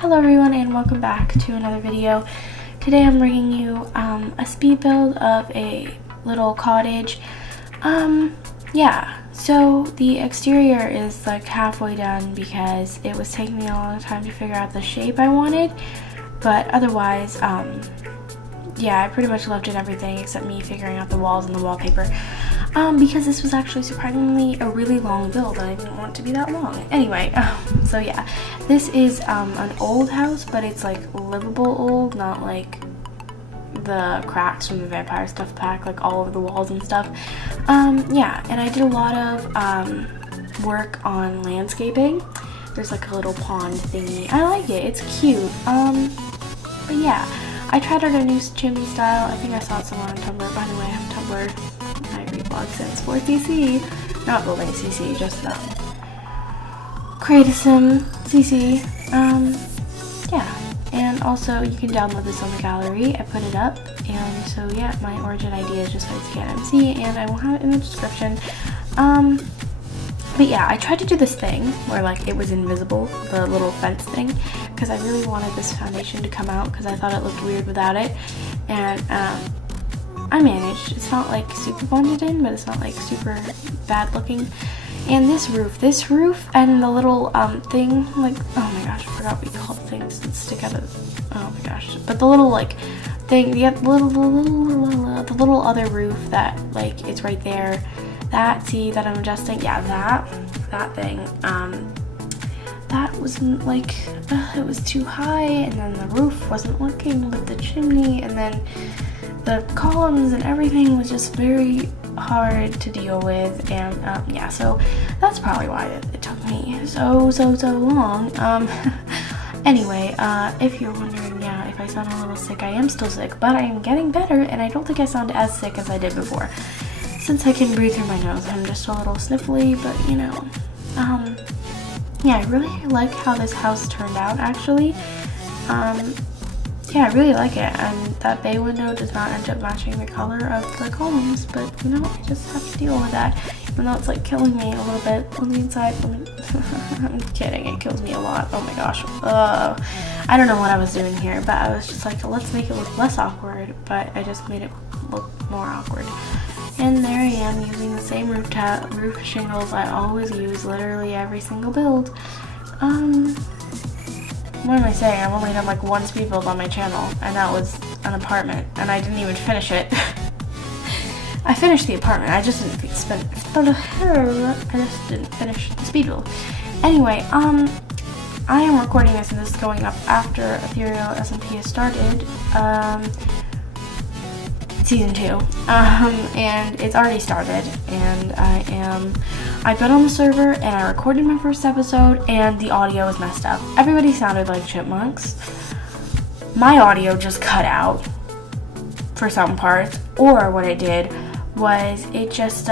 Hello everyone and welcome back to another video. Today I'm bringing you a speed build of a little cottage. So the exterior is like halfway done because it was taking me a long time to figure out the shape I wanted, but otherwise I pretty much left it everything except me figuring out the walls and the wallpaper. Because this was actually surprisingly a really long build and I didn't want it to be that long. Anyway, so yeah, this is an old house, but it's like livable old, not like the cracks from the vampire stuff pack, like all over the walls and stuff. And I did a lot of work on landscaping. There's like a little pond thingy. I like it, it's cute. But yeah, I tried out a new chimney style. I think I saw it somewhere on Tumblr. By the way, I have Tumblr. I reblog since 4cc, not building CC, just create a sim CC. And also you can download this on the gallery. I put it up, and so yeah, my origin ID is just FeistyCatMC, and I will have it in the description. But yeah, I tried to do this thing where like it was invisible, the little fence thing, because I really wanted this foundation to come out because I thought it looked weird without it, and I managed. It's not like super blended in, but it's not like super bad looking. And this roof and the little thing, like, oh my gosh, I forgot what we call things that stick out of, oh my gosh, but the little like thing, the little other roof that like it's right there, that, see, that I'm adjusting, yeah, that thing, that wasn't like, it was too high, and then the roof wasn't working with the chimney, and then the columns and everything was just very hard to deal with, and yeah, so that's probably why it took me so long. Anyway, if you're wondering, yeah, if I sound a little sick, I am still sick, but I am getting better, and I don't think I sound as sick as I did before. Since I can breathe through my nose, I'm just a little sniffly, but you know, yeah, I really like how this house turned out, actually. Yeah, I really like it, and that bay window does not end up matching the color of the columns, but you know, I just have to deal with that, even though it's like killing me a little bit on the inside. I'm kidding, it kills me a lot. Oh my gosh. I don't know what I was doing here, but I was just like, let's make it look less awkward, but I just made it look more awkward. And there I am using the same roof shingles I always use, literally every single build. What am I saying? I've only done like one speed build on my channel, and that was an apartment, and I didn't even finish it. I finished the apartment, I just didn't finish the speed build. Anyway, I am recording this, and this is going up after Ethereal SMP has started, season 2, and it's already started, and I've been on the server, and I recorded my first episode, and the audio was messed up. Everybody sounded like chipmunks. My audio just cut out for some parts, or what it did was it just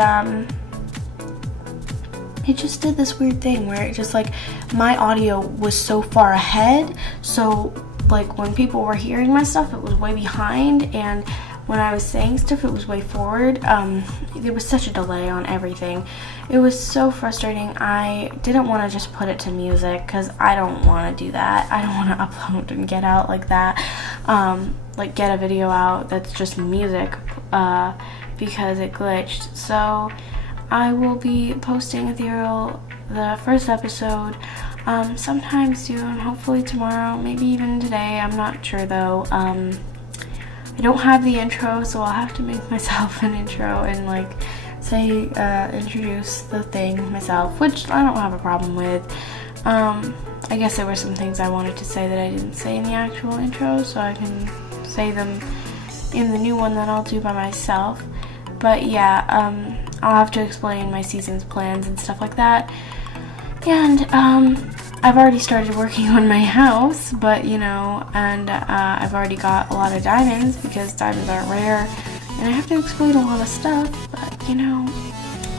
did this weird thing where it just like, my audio was so far ahead, so like when people were hearing my stuff, it was way behind, and when I was saying stuff, it was way forward. There was such a delay on everything. It was so frustrating. I didn't want to just put it to music because I don't want to do that. I don't want to upload and get out like that. Like get a video out that's just music because it glitched. So I will be posting Ethereal, the first episode, sometime soon, hopefully tomorrow, maybe even today. I'm not sure though. I don't have the intro, so I'll have to make myself an intro and like say, introduce the thing myself, which I don't have a problem with. I guess there were some things I wanted to say that I didn't say in the actual intro, so I can say them in the new one that I'll do by myself. But yeah, I'll have to explain my season's plans and stuff like that. And I've already started working on my house, but you know, and I've already got a lot of diamonds because diamonds aren't rare, and I have to explain a lot of stuff, but you know,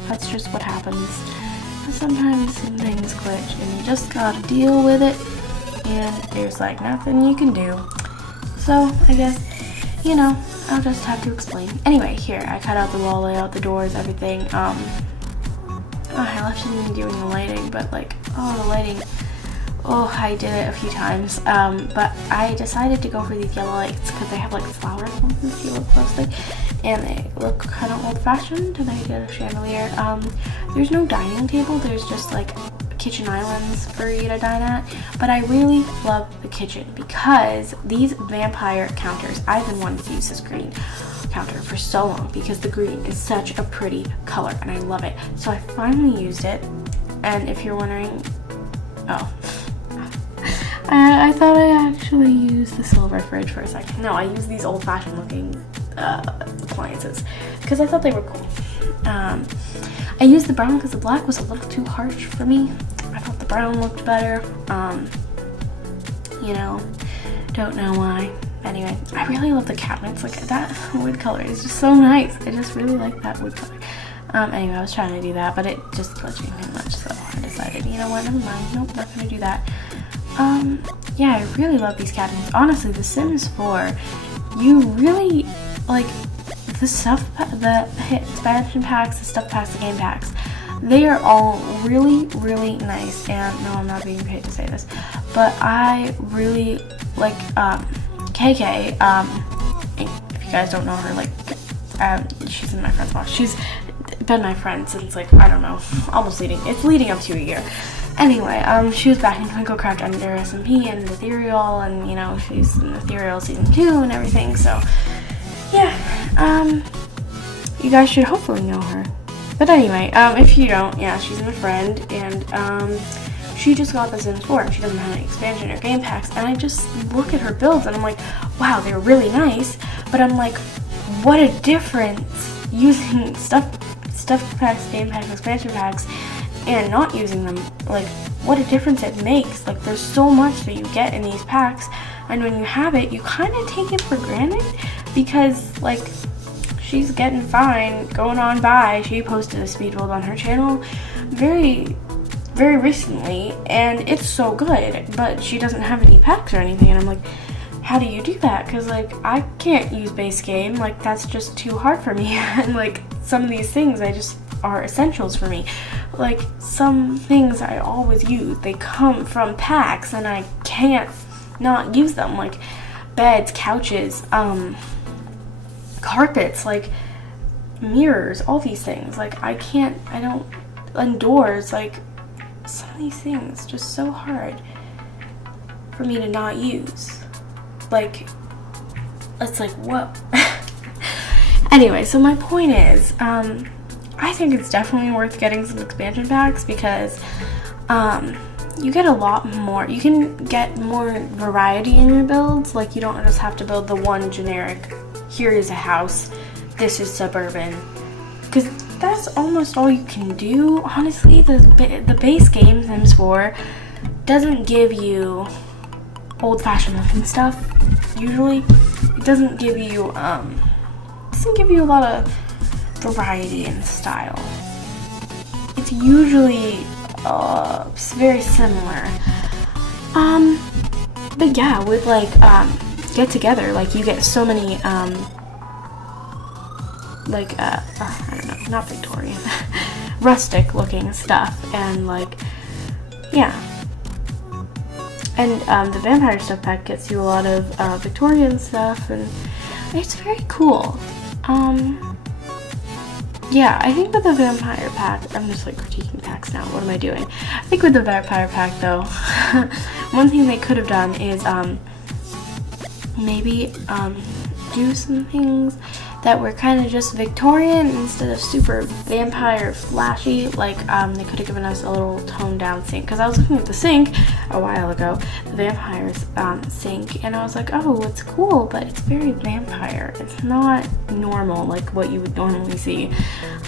that's just what happens. Sometimes some things glitch and you just gotta deal with it, and there's like nothing you can do. So I guess, you know, I'll just have to explain. Anyway, here, I cut out the wall layout, the doors, everything. I left in doing the lighting, but like, oh, the lighting, oh, I did it a few times, but I decided to go for these yellow lights because they have like flowers on them if you look closely, and they look kind of old-fashioned, and I did a chandelier. There's no dining table, there's just like kitchen islands for you to dine at, but I really love the kitchen because these vampire counters, I've been wanting to use this green counter for so long because the green is such a pretty color and I love it. So I finally used it, and if you're wondering, oh, I thought I actually used the silver fridge for a second. No, I used these old-fashioned looking appliances because I thought they were cool. I used the brown because the black was a little too harsh for me. I thought the brown looked better. You know, don't know why. Anyway, I really love the cabinets. Like, that wood color is just so nice. I just really like that wood color. Anyway, I was trying to do that, but it just glitched me too much, so I decided, you know what, never mind. Nope, not gonna do that. Yeah, I really love these cabinets. Honestly, The Sims 4, you really, like, the stuff, the expansion packs, the stuff packs, the game packs, they are all really, really nice. And no, I'm not being paid to say this, but I really like KK. If you guys don't know her, like, she's in my friend's box. She's been my friend since, like, I don't know, almost leading up to a year. Anyway, she was back in Twinklecraft under SMP and Ethereal, and, you know, she's in Ethereal Season 2 and everything, so, yeah, you guys should hopefully know her. But anyway, if you don't, yeah, she's my friend, and, she just got The Sims 4, and she doesn't have any expansion or game packs, and I just look at her builds, and I'm like, wow, they're really nice, but I'm like, what a difference using stuff packs, game packs, expansion packs, and not using them. Like, what a difference it makes. Like, there's so much that you get in these packs, and when you have it, you kind of take it for granted, because, like, she's getting fine, going on by. She posted a speed build on her channel very, very recently, and it's so good, but she doesn't have any packs or anything, and I'm like, how do you do that? Because, like, I can't use base game, like, that's just too hard for me, and, like, some of these things are essentials for me. Like, some things I always use, they come from packs, and I can't not use them, like beds, couches, carpets, like mirrors, all these things. Like, and doors, like, some of these things just so hard for me to not use. Like, it's like, whoa. Anyway, so my point is, I think it's definitely worth getting some expansion packs because you get a lot more. You can get more variety in your builds. Like, you don't just have to build the one generic, here is a house, this is suburban. Because that's almost all you can do. Honestly, the base game, Sims 4, doesn't give you old-fashioned looking stuff, usually. It doesn't give you, a lot of variety and style. It's usually very similar. But yeah, with like get together, like you get so many I don't know, not Victorian, rustic looking stuff, and like, yeah. And the vampire stuff pack gets you a lot of Victorian stuff, and it's very cool. Yeah, I think with the vampire pack, I'm just like critiquing packs now, what am I doing? I think with the vampire pack though, one thing they could have done is maybe do some things that were kind of just Victorian instead of super vampire flashy. Like, they could have given us a little toned down sink, because I was looking at the sink a while ago, the vampire's sink, and I was like, oh, it's cool, but it's very vampire. It's not normal like what you would normally see.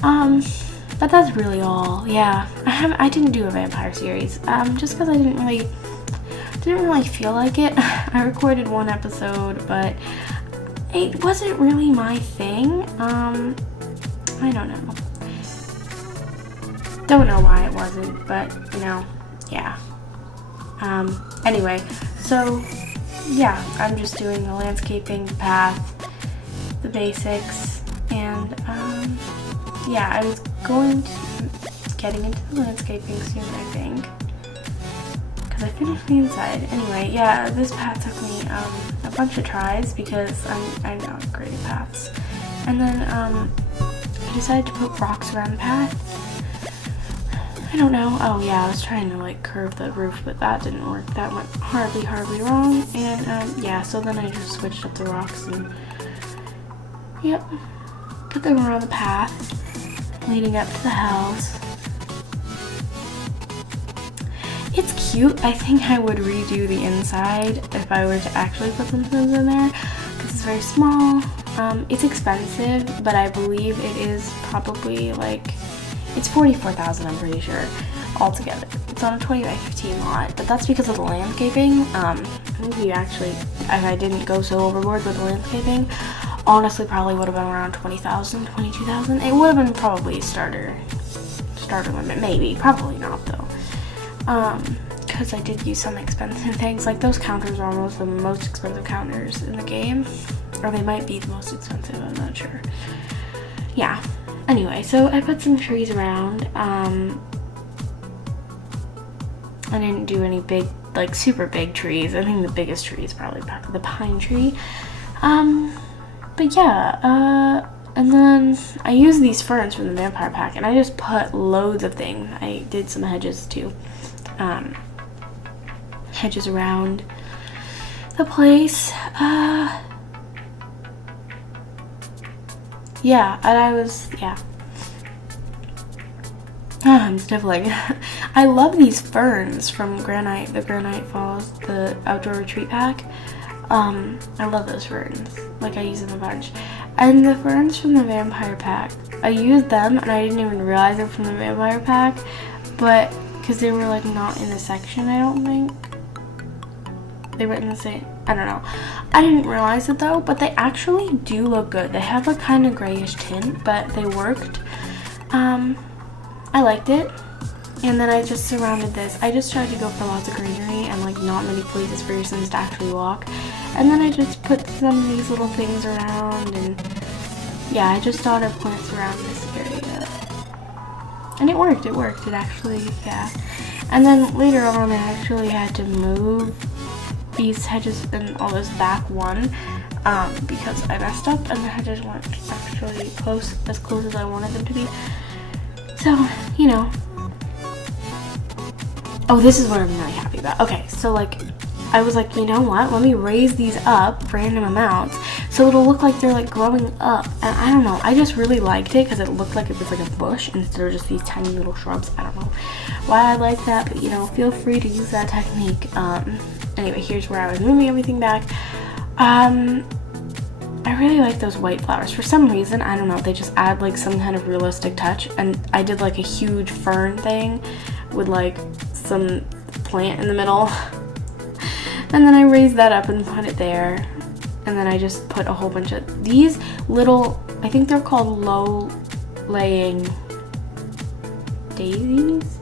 But that's really all. Yeah, I didn't do a vampire series, just because I didn't really feel like it. I recorded one episode, but it wasn't really my thing. I don't know. Don't know why it wasn't, but, you know, yeah. Anyway, so, yeah, I'm just doing the landscaping, the path, the basics, and, yeah, I was getting into the landscaping soon, I think. because I finished the inside. Anyway, yeah, this path took me a bunch of tries because I'm not great at paths. And then I decided to put rocks around the path. I don't know. Oh yeah, I was trying to like curve the roof, but that didn't work. That went horribly wrong. And yeah, so then I just switched up the rocks and yep, put them around the path leading up to the house. It's cute. I think I would redo the inside if I were to actually put some things in there because it's very small. It's expensive, but I believe it is probably like, it's $44,000, I'm pretty sure, altogether. It's on a 20 by 15 lot, but that's because of the landscaping. Maybe actually, if I didn't go so overboard with the landscaping, honestly probably would have been around 20,000, 22,000. It would have been probably a starter limit, maybe, probably not though. Because I did use some expensive things, like those counters are almost the most expensive counters in the game, or they might be the most expensive, I'm not sure. Yeah. Anyway, so I put some trees around. I didn't do any big, like super big trees. I think the biggest tree is probably the pine tree. But yeah, and then I used these ferns from the vampire pack, and I just put loads of things. I did some hedges too. Hedges around the place. Yeah, and I was, yeah. I'm sniffling. I love these ferns from the Granite Falls, the outdoor retreat pack. I love those ferns. Like, I use them a bunch. And the ferns from the vampire pack, I used them and I didn't even realize they're from the vampire pack, but because they were like not in the section, I don't think. They were in the same, I don't know. I didn't realize it though, but they actually do look good. They have a kind of grayish tint, but they worked. I liked it. And then I just surrounded this. I just tried to go for lots of greenery and like not many places for your Sims to actually walk. And then I just put some of these little things around, and yeah, I just dotted plants around this area. And it worked, it actually, yeah. And then later on I actually had to move these hedges and all this back one because I messed up and the hedges weren't actually as close as I wanted them to be. So, you know. Oh, this is what I'm really happy about. Okay, so like, I was like, you know what? Let me raise these up random amounts so it'll look like they're like growing up. And I don't know, I just really liked it because it looked like it was like a bush instead of just these tiny little shrubs. I don't know why I like that, but you know, feel free to use that technique. Anyway, here's where I was moving everything back. I really like those white flowers. For some reason, I don't know, they just add like some kind of realistic touch. And I did like a huge fern thing with like some plant in the middle. And then I raised that up and put it there. And then I just put a whole bunch of these little, I think they're called low-lying daisies?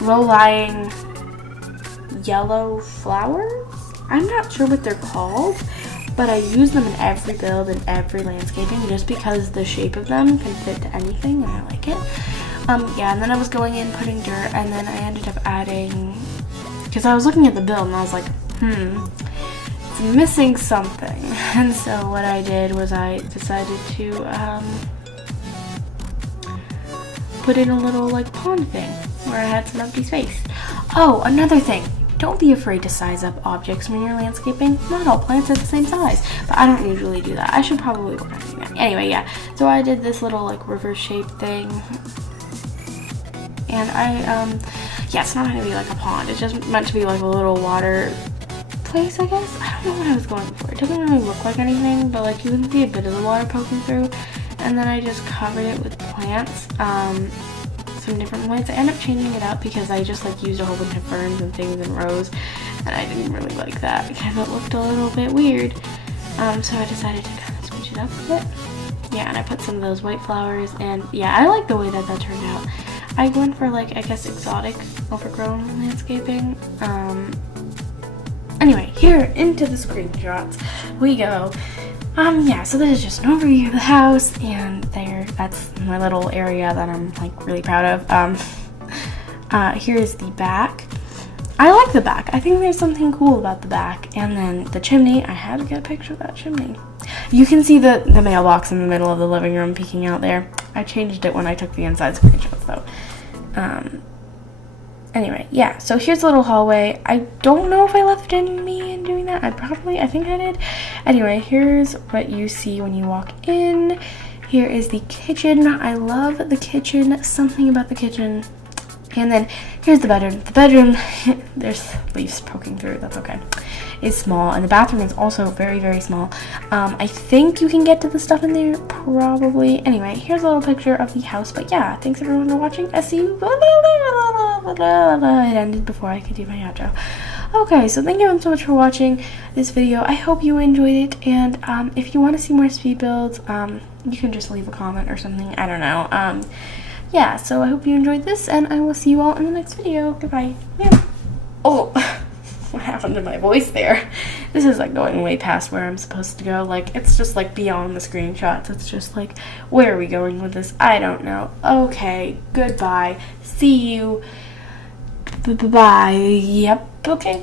Low-lying yellow flowers? I'm not sure what they're called, but I use them in every build and every landscaping just because the shape of them can fit to anything and I like it. Yeah, and then I was going in putting dirt, and then I ended up adding, because I was looking at the build and I was like, it's missing something. And so what I did was I decided to put in a little like pond thing where I had some empty space. Oh, another thing. Don't be afraid to size up objects when you're landscaping. Not all plants are the same size, but I don't usually do that. I should probably work on doing that. Anyway, yeah. So I did this little like river shaped thing. And yeah, it's not going to be like a pond. It's just meant to be like a little water place, I guess. I don't know what I was going for. It doesn't really look like anything, but like you can see a bit of the water poking through. And then I just covered it with plants, some different plants. I ended up changing it up because I just like used a whole bunch of ferns and things in rows, and I didn't really like that because it looked a little bit weird. So I decided to kind of switch it up a bit. Yeah, and I put some of those white flowers, and yeah, I like the way that turned out. I went for like, I guess, exotic overgrown landscaping. Anyway, here into the screenshots we go. Yeah, so this is just an overview of the house, and that's my little area that I'm like really proud of. Here's the back. I like the back. I think there's something cool about the back. And then the chimney. I had to get a picture of that chimney. You can see the mailbox in the middle of the living room peeking out there. I changed it when I took the inside screenshots, though. Anyway, yeah, so here's a little hallway. I don't know if I left me in doing that. I think I did. Anyway, here's what you see when you walk in. Here is the kitchen. I love the kitchen. Something about the kitchen. And then here's the bedroom. The bedroom, there's leaves poking through. That's okay. It's small, and the bathroom is also very, very small. I think you can get to the stuff in there, probably. Anyway, here's a little picture of the house. But yeah, thanks everyone for watching. I see you. It ended before I could do my outro. Okay, so thank you so much for watching this video. I hope you enjoyed it, and if you want to see more speed builds, you can just leave a comment or something. I don't know. Yeah, so I hope you enjoyed this, and I will see you all in the next video. Goodbye. Yeah. Oh, what happened to my voice there? This is like going way past where I'm supposed to go. Like, it's just like beyond the screenshots. It's just like, where are we going with this? I don't know. Okay, goodbye. See you. Bye. Yep, okay.